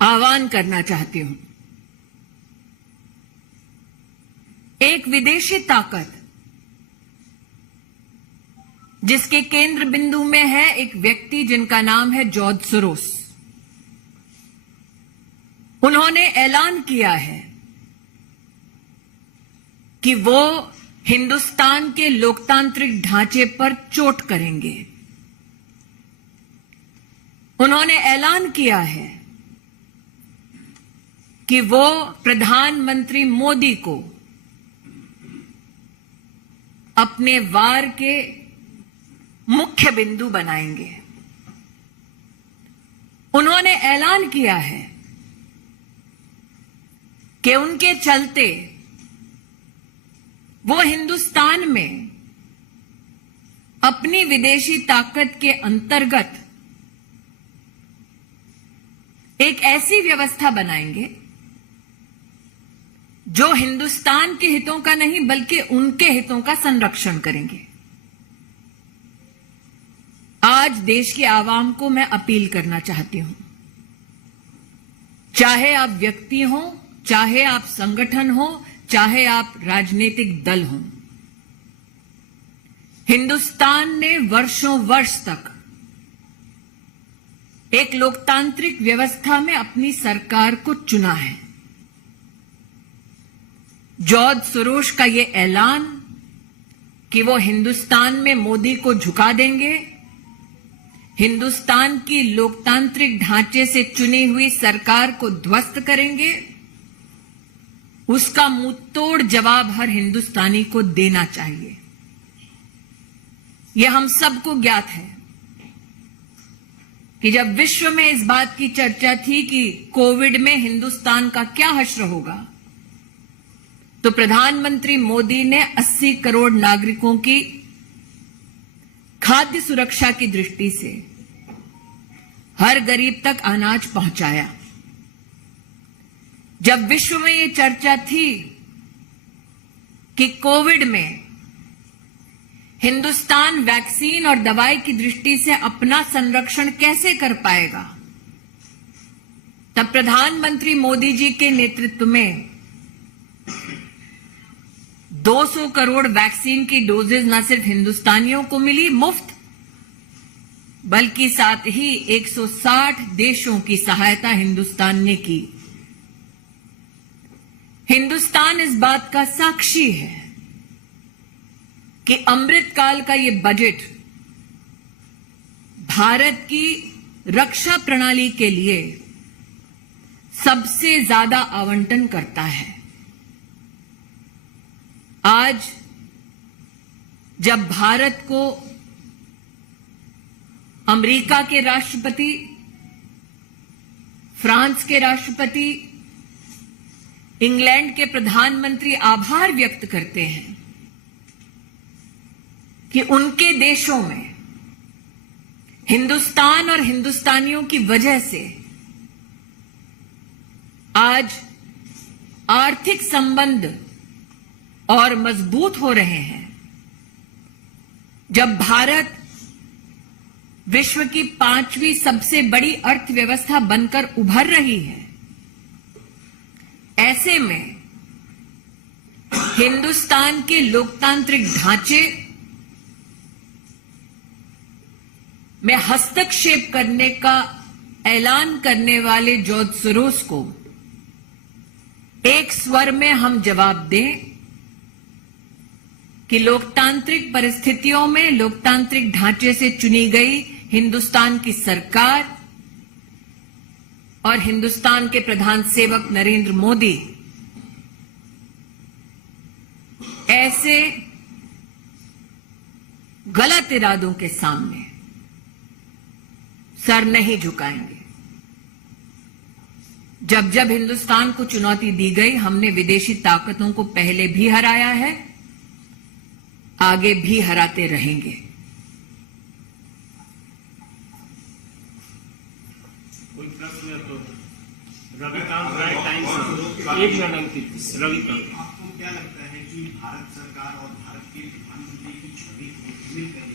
आह्वान करना चाहती हूं। एक विदेशी ताकत जिसके केंद्र बिंदु में है एक व्यक्ति जिनका नाम है जॉर्ज सोरोस। उन्होंने ऐलान किया है कि वो हिंदुस्तान के लोकतांत्रिक ढांचे पर चोट करेंगे। उन्होंने ऐलान किया है कि वो प्रधानमंत्री मोदी को अपने वार के मुख्य बिंदु बनाएंगे। उन्होंने ऐलान किया है कि उनके चलते वो हिंदुस्तान में अपनी विदेशी ताकत के अंतर्गत एक ऐसी व्यवस्था बनाएंगे जो हिंदुस्तान के हितों का नहीं बल्कि उनके हितों का संरक्षण करेंगे। आज देश की आवाम को मैं अपील करना चाहती हूं, चाहे आप व्यक्ति हो, चाहे आप संगठन हो, चाहे आप राजनीतिक दल हो, हिंदुस्तान ने वर्षों वर्ष तक एक लोकतांत्रिक व्यवस्था में अपनी सरकार को चुना है। जॉर्ज सोरोस का यह ऐलान कि वो हिंदुस्तान में मोदी को झुका देंगे, हिंदुस्तान की लोकतांत्रिक ढांचे से चुनी हुई सरकार को ध्वस्त करेंगे, उसका मुंहतोड़ जवाब हर हिंदुस्तानी को देना चाहिए। यह हम सबको ज्ञात है कि जब विश्व में इस बात की चर्चा थी कि कोविड में हिंदुस्तान का क्या हश्र होगा, तो प्रधानमंत्री मोदी ने 80 करोड़ नागरिकों की खाद्य सुरक्षा की दृष्टि से हर गरीब तक अनाज पहुंचाया। जब विश्व में यह चर्चा थी कि कोविड में हिंदुस्तान वैक्सीन और दवाई की दृष्टि से अपना संरक्षण कैसे कर पाएगा, तब प्रधानमंत्री मोदी जी के नेतृत्व में 200 करोड़ वैक्सीन की डोजेज न सिर्फ हिंदुस्तानियों को मिली मुफ्त, बल्कि साथ ही 160 देशों की सहायता हिंदुस्तान ने की। हिंदुस्तान इस बात का साक्षी है कि अमृतकाल का ये बजट भारत की रक्षा प्रणाली के लिए सबसे ज्यादा आवंटन करता है। आज जब भारत को अमेरिका के राष्ट्रपति, फ्रांस के राष्ट्रपति, इंग्लैंड के प्रधानमंत्री आभार व्यक्त करते हैं कि उनके देशों में हिंदुस्तान और हिंदुस्तानियों की वजह से आज आर्थिक संबंध और मजबूत हो रहे हैं, जब भारत विश्व की 5वीं सबसे बड़ी अर्थव्यवस्था बनकर उभर रही है, ऐसे में हिंदुस्तान के लोकतांत्रिक ढांचे में हस्तक्षेप करने का ऐलान करने वाले जॉर्ज सोरोस को एक स्वर में हम जवाब दें कि लोकतांत्रिक परिस्थितियों में लोकतांत्रिक ढांचे से चुनी गई हिंदुस्तान की सरकार और हिंदुस्तान के प्रधान सेवक नरेंद्र मोदी ऐसे गलत इरादों के सामने सर नहीं झुकाएंगे। जब जब हिंदुस्तान को चुनौती दी गई, हमने विदेशी ताकतों को पहले भी हराया है, आगे भी हराते रहेंगे। कोई प्रश्न है तो रविकांत राय टाइम्स, एक मिनट अंकित। रविकांत, आपको क्या लगता है कि भारत सरकार और भारत के प्रधानमंत्री की छवि मिलकर